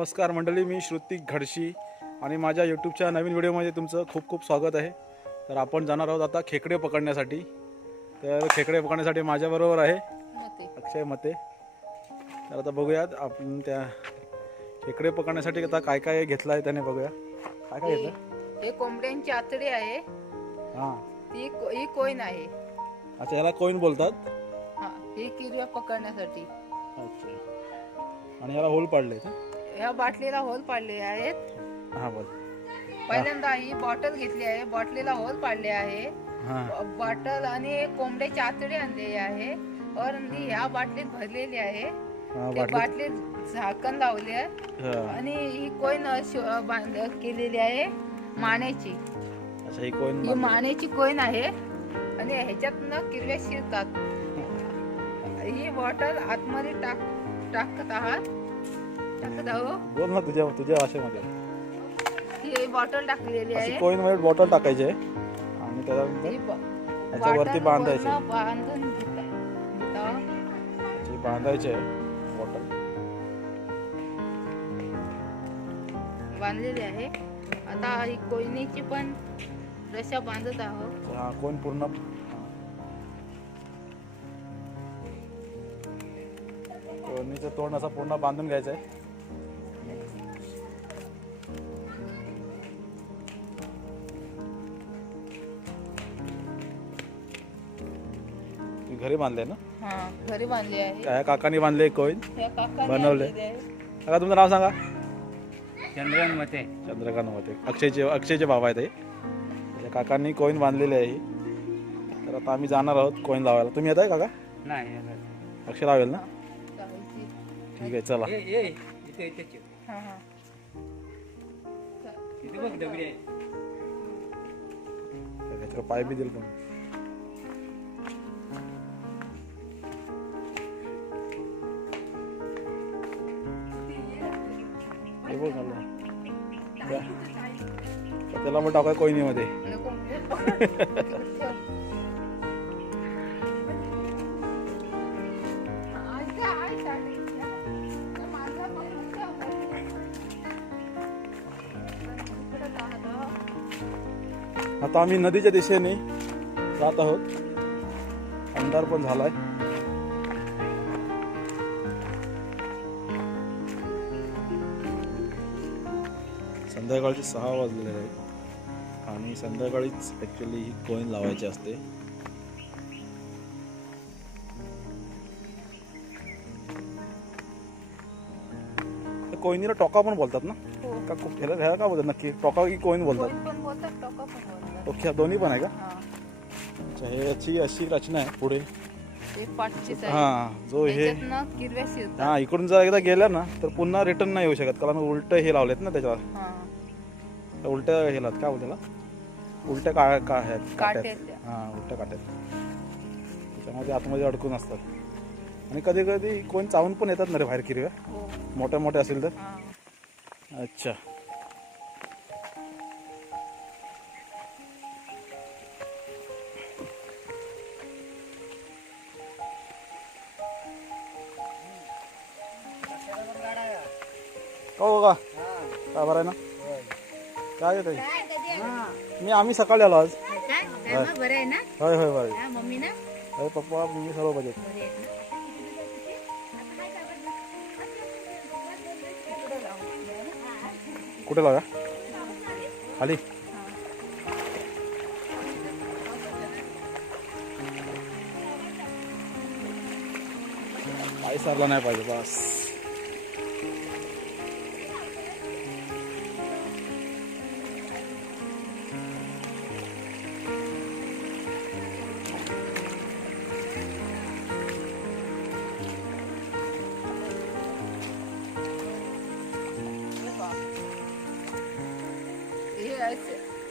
नमस्कार मंडळी मी श्रुतिक घडशी आणि माझ्या यूट्यूबच्या नवीन व्हिडिओमध्ये तुमचं खूप खूप स्वागत आहे. तर आपण जाणार आहोत आता खेकडे पकडण्यासाठी. तर खेकडे पकडण्यासाठी माझ्याबरोबर आहे अक्षय मते. तर आता बघूयात आपण त्या खेकडे पकडण्यासाठी आता काय काय घेतलं आहे त्याने बघूया. काय काय घेतलं? हे कोंबड्यांची आतडी आहे. हां. ती को- ही कोईन आहे? अच्छा याला कोईन बोलतात? हा ही किरव्या पकडण्यासाठी. अच्छा. आणि याला होल पाडले ह्या बाटलीला होल पाडले आहेत. हां बोल. पहिल्यांदा ही बॉटल घेतली आहे. बॉटलीला होल पाडले आहे. हां. बॉटल आणि कोंबड्याची आतडी आणलेली आहे. और ह्या बाटलीत भरलेली आहे. हां बाटलीत. झाकण लावले आहे. हां. आणि ही शो- बांध केलेली आहे मानेची. अच्छा ही ही मानेची कोईन आहे. आणि ह्याच्यातनं किरव्या शिरतात. ही बॉटल आतमध्ये टाक टाकत आहात. बोल ना तुझ्या तुझ्या भाषेमध्ये बॉटल टाकलेली अशी आहे. कोईन मध्ये बॉटल टाकायची आहे. आणि त्याच्यानंतर ब- याच्यावरती बॉटल बांधायची बांधायची आहे बॉटल बांधलेली आहे. आता ही कोयनीची पण रशा बांधत आहोत. हा कोण पूर्ण कोणीचं तोंड असं पूर्ण बांधून घ्यायचं आहे. घरी बांधले ना? हा घरी बांधली आहे. काय काकांनी बांधले कोईन काकाने बनवले. आणलेली आहे. काका तुमचं नाव सांगा? चंद्रन मते. चंद्रकांत मते. अक्षयचे अक्षयचे बाबा आहेत हे. त्याच्या काकांनी कोईन बांधलेले आहे ही. तर आता आम्ही जाणार आहोत कोईन लावायला. तुम्ही येत आहे काका? नाही अक्षय लावेल ना. ठीक आहे चला. ये ये इथे इथे ठेव. हा हा. इथे बघ दगडी आहे. त्याच्यावर पाय बी दिल पण त्याला मग टाकाय ठेव. इकडे आता आम्ही नदीच्या दिशेने जात आहोत. अंधार पण झालाय. संध्याकाळचे सहा वाजलेले आहेत. आणि संध्याकाळीच ॲक्च्युली ही कोईन लावायची असते. कोयनीला टोका पण बोलतात ना? हो. का खूप ह्याला ह्याला का बोलतात? नक्की. टोका की कोईन बोलतात. ओके दोन्ही पण आहे का? अच्छा हे याची अशी रचना आहे पुढे. हा जो हे हा इकडून जर एकदा गेल्या ना तर पुन्हा रिटर्न नाही येऊ शकत कारण उलट हे लावलेत ना त्याच्यावर. हा त्या उलट्या हे लावत काय बोलते उलट्या का का आहेत काट्या काट्यात. त्या. हा उलट्या काट्यात. त्याच्यामध्ये आतमध्ये अडकून असतात. आणि कधी कधी कोण चावून पण येतात ना रे बाहेर किरव्या हो. मोठ्या मोठ्या असेल तर? हा. अच्छा. काय ताई? मी आम्ही सकाळी आलो आज. बरं आहे ना? होय होय होय. मम्मी ना? अरे पप्पा मम्मी सर्व बजेट कुठे लागा? खाली. काही सरला नाही पाहिजे बस.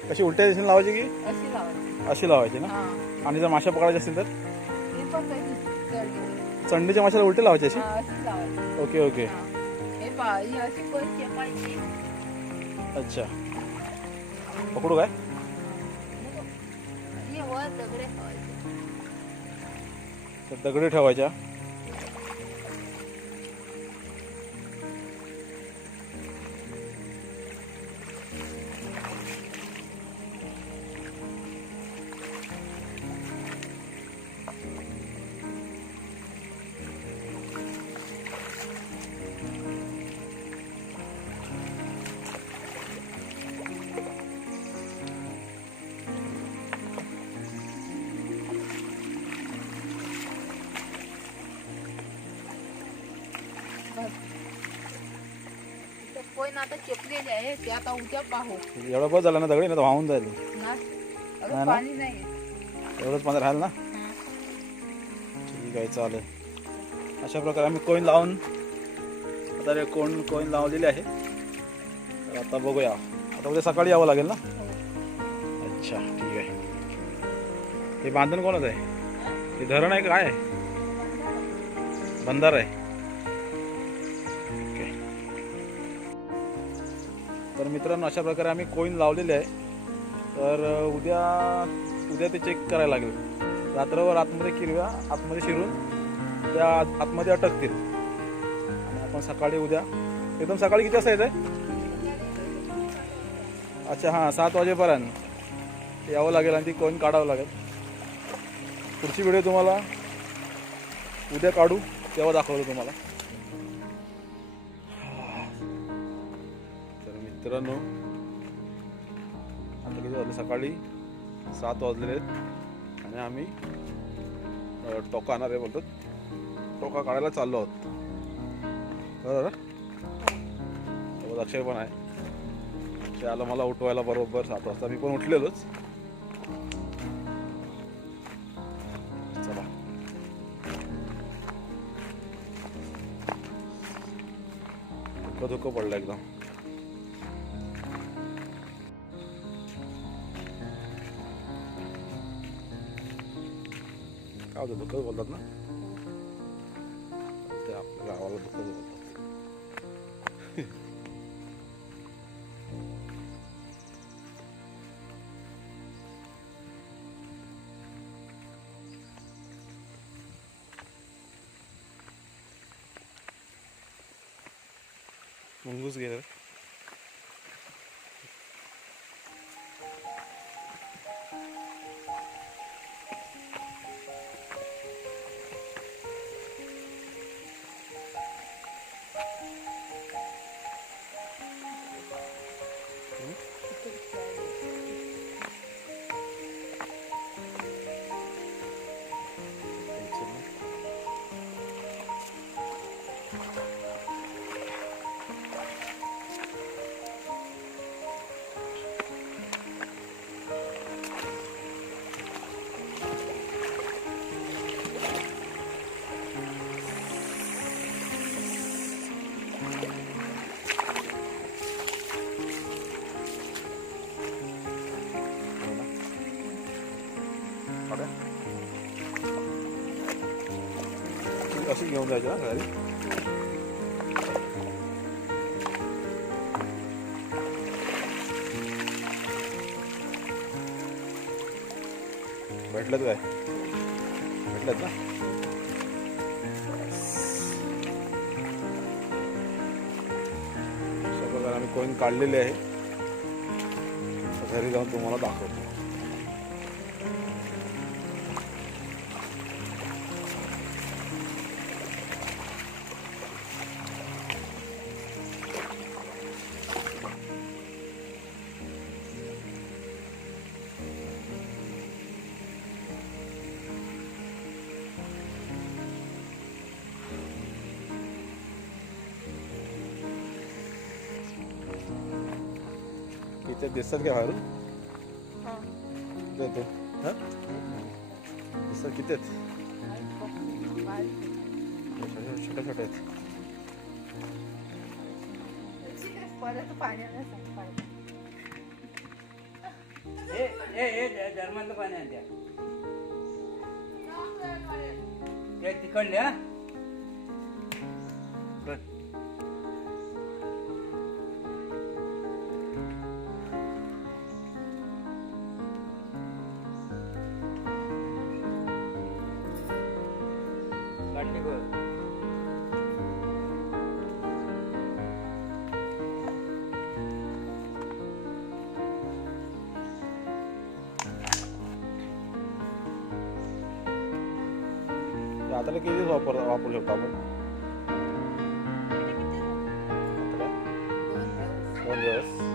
कशी उलट्या दिशेने लावायची की? अशी लावायची. अशी लावायची ना? हा. आणि जर माशा पकडायचे असतील तर? ही पण. चंडीच्या माशाला उलटी लावायची अशी हा अशी लावायची. Okay okay. हा. हे पहा ही अशी कोण चेपायची अच्छा. पकडू काय? ही वर दगडे ठेवायचे. तर दगडी ठेवायच्या. आता चेपलेले आहे ते आता उद्या पाहू. एवढा बस झाला ना दगडी ना तर वाहून जाईल. ना? पाणी नाही. एवढंच पाणी राहील ना. ठीक आहे चालेल. अशा प्रकारे आम्ही कोईन लावून आता रे कोण कोईन लावलेले आहे तर आता बघूया. आता उद्या सकाळी यावं लागेल ना? अच्छा ठीक आहे. हे बांधण कोणाचं आहे? हे धरण आहे काय? आहे बंधार आहे. मित्रांनो अशा प्रकारे आम्ही कोईन लावलेले आहे. तर उद्या उद्या ते चेक करायला लागेल. रात्रभर आतमध्ये किरव्या आतमध्ये शिरून त्या आत- आतमध्ये अटकतील. आणि आपण सकाळी उद्या एकदम सकाळी किती वाजता आहे अच्छा हां सात वाजेपर्यंत. यावं लागेल आणि ती कोईन काढावं लागेल. पुढची व्हिडिओ तुम्हाला उद्या काढू तेव्हा दाखवतो तुम्हाला. मित्रांनो आता किती झालं सकाळी सात वाजलेले आहेत आणि आम्ही टोका आणणार आहे बोलतो टोका काढायला चाललो आहोत. बरोबर? अक्षय पण आहे. ते आलं मला उठवायला बरोबर सात वाजता. मी पण उठलेलोच. चला. धुकं धुकं पडलं एकदम. काय होतं दुःखच बोलतात ना ते आपल्या गावाला दुःखच काढूया? ती घेऊन जायचं ना घरी भेटलंच काय भेटलंच ना सगळं प्रकारे आम्ही कोईन काढलेले आहे घरी जाऊन तुम्हाला दाखवतो दिसतात का बाहेरून? हा. देतो. हा? दिसतात किती आहेत. छोट्या छोट्या आहेत. धर्मातलं पाणी आहे? त्या ते ते हाताला किती दिवस वापर वापरू शकतो आपण हाताला दोन दिवस.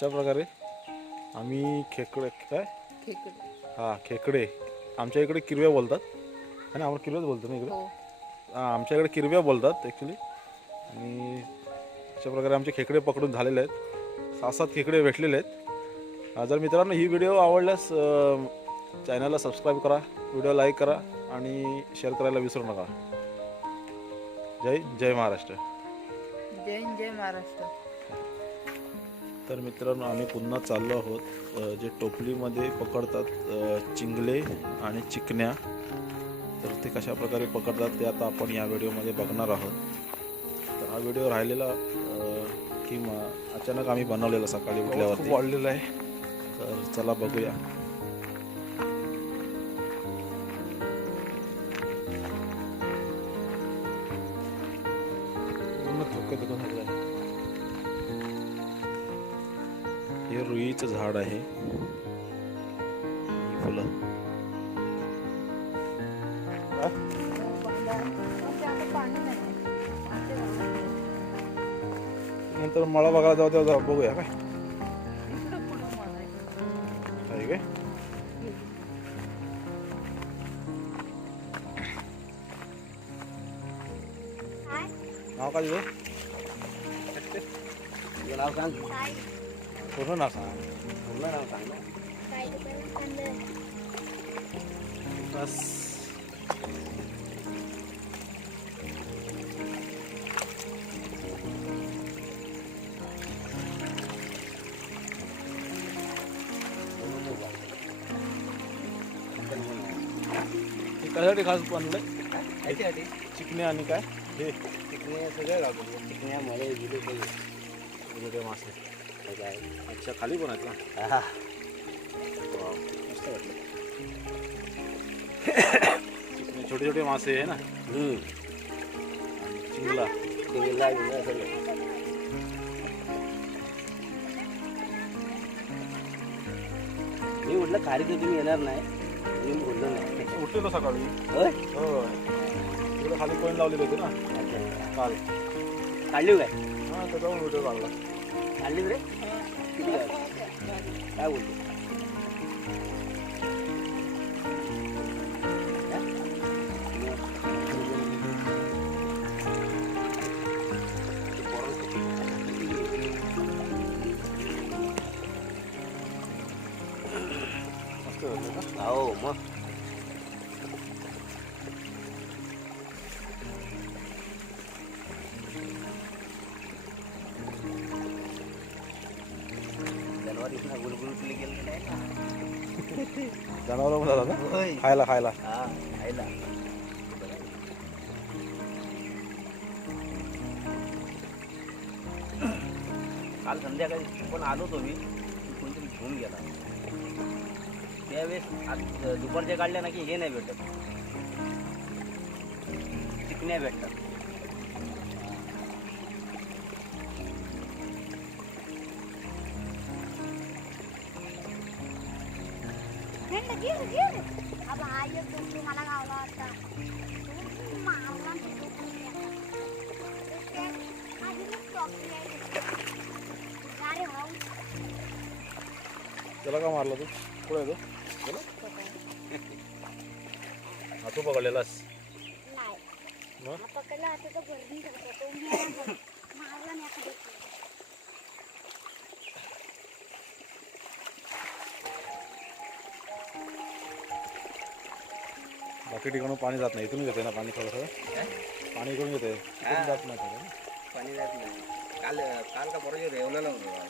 अशा प्रकारे आम्ही खेकडे काय? खेकडे. हा खेकडे. आमच्या इकडे किरव्या बोलतात. आणि आपण किरव्याच बोलतो ना इकडे? हो. आमच्या इकडे किरव्या बोलतात ॲक्च्युली आणि अशा प्रकारे आमचे खेकडे पकडून झालेले आहेत. सहा सात खेकडे भेटलेले आहेत. जर मित्रांनो ही व्हिडिओ आवडल्यास चॅनलला सबस्क्राईब करा व्हिडिओ लाईक करा आणि शेअर करायला विसरू नका. जय जय महाराष्ट्र. जय जय महाराष्ट्र. तर मित्रांनो आम्ही पुन्हा चाललो आहोत जे टोपलीमध्ये पकडतात चिंगले आणि चिकण्या. तर ते कशा प्रकारे पकडतात ते आता आपण या व्हिडिओमध्ये बघणार आहोत. तर हा व्हिडिओ राहिलेला अ, की म अचानक आम्ही बनवलेला सकाळी उठल्यावरती. वाढलेला आहे. तर चला बघूया. नंतर मळा बघायला जाऊ तेव्हा जाऊ बघूया काय. काय? नाव काय तुझं? नाव सांग. पूर्ण नाव सांग. पूर्ण नाव सांग. बस. कशासाठी खास बनलंय. याच्यासाठी चिकणे आणि काय? हे. चिकण्या सगळं घालतो चिकण्या मळे गिले सगळे वेगवेगळे मासे आहे. अच्छा खाली पण आहेत ना? हा. मस्त वाटलं चिकणे छोटे छोटे मासे आहे ना. चिंगला. चिंगला सगळं. मी म्हटलं खाली तर तुम्ही येणार नाही. मी बोललो नाही उठले ना सकाळी. होय? हो तिकडे खाली कोण लावलेले होते ना. अच्छा. काल. काढली काय हां त्याचा पण व्हिडिओ काढला. काढली रे? किती? काय बोलतो हो मग. जनावर इथं गुलगुल केली गेलं नाही? जनावर ना? होय. खायला खायला. हा खायला. काल संध्याकाळी पण आलो तो मी कोणतरी घेऊन गेला. त्यावेळेस आज दुपारच्या काढल्या ना की हे नाही भेटत. चिकण्या भेटतात. गावला होता त्याला का मारला तू? कुठे आहे तो. हा तू पकडलेलास. नाही. मग? पकडला आता तो भरून ठेवतो तो मेला पण. मारला नाही एखाद्या बाकी ठिकाणून पाणी जात नाही इथून येते ना पाणी थोडं थोडं पाणी इकडून येते इथून हा. जात नाही थोडं. पाणी जात नाही. काल काल का बरोबर रेवलेलं होतं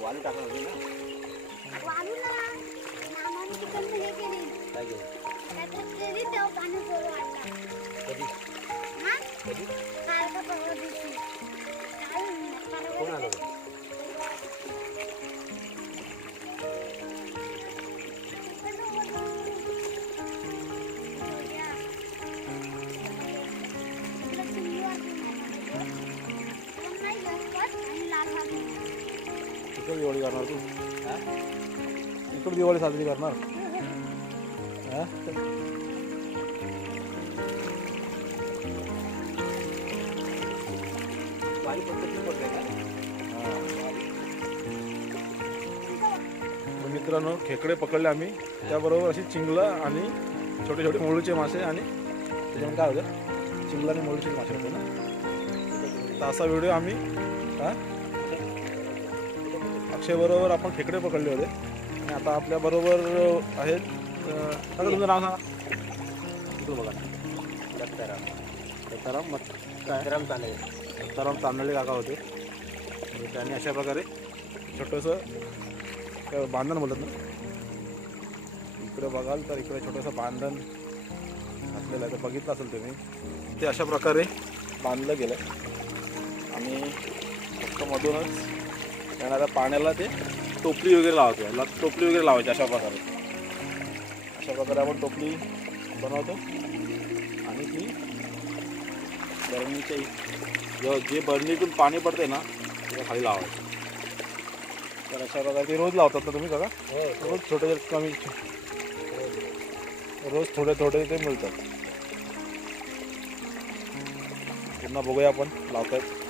वालू टाकत होती ना. मामाने हे केली काय घेऊ कोण आलं? इकडे दिवाळी करणार तू. इकडे दिवाळी साजरी करणार. खेकडे पकडले आम्ही. त्याबरोबर अशी चिंगलं आणि छोटे छोटे मोळूचे मासे आणि त्याच्यामध्ये काय होतं? चिंगला आणि मोळूचे मासे होते ना? तर असा व्हिडिओ आम्ही हा? अक्षय बरोबर आपण खेकडे पकडले होते. आणि आता आपल्या बरोबर आहेत अं, सांगा तुमचं नाव सांगा. इकडं बघा. दत्ताराम. दत्ताराम मत दत्ताराम चालेल दत्ताराम तांदळे काका होते. त्यांनी अशा प्रकारे छोटंसं बांधण बोलत ना? इकडे बघाल तर इकडे छोटंसं बांधण घातलेलं आहे. तर बघितलं असेल तुम्ही. ते अशा प्रकारे बांधलं गेलं आणि फक्त मधूनच आता पाण्याला ते टोपली वगैरे लावतो टोपली वगैरे लावायची अशा प्रकारे. अशा प्रकारे आपण टोपली बनवतो. आणि ती बरणीच्या जे बरणीतून पाणी पडते ना त्याच्याखाली लावायचं. तर अशा प्रकारे ते रोज लावतात ना तुम्ही बघा रोज छोटे कमी रोज थोडे थोडे ते मिळतात. पुन्हा बघूया आपण लावतायत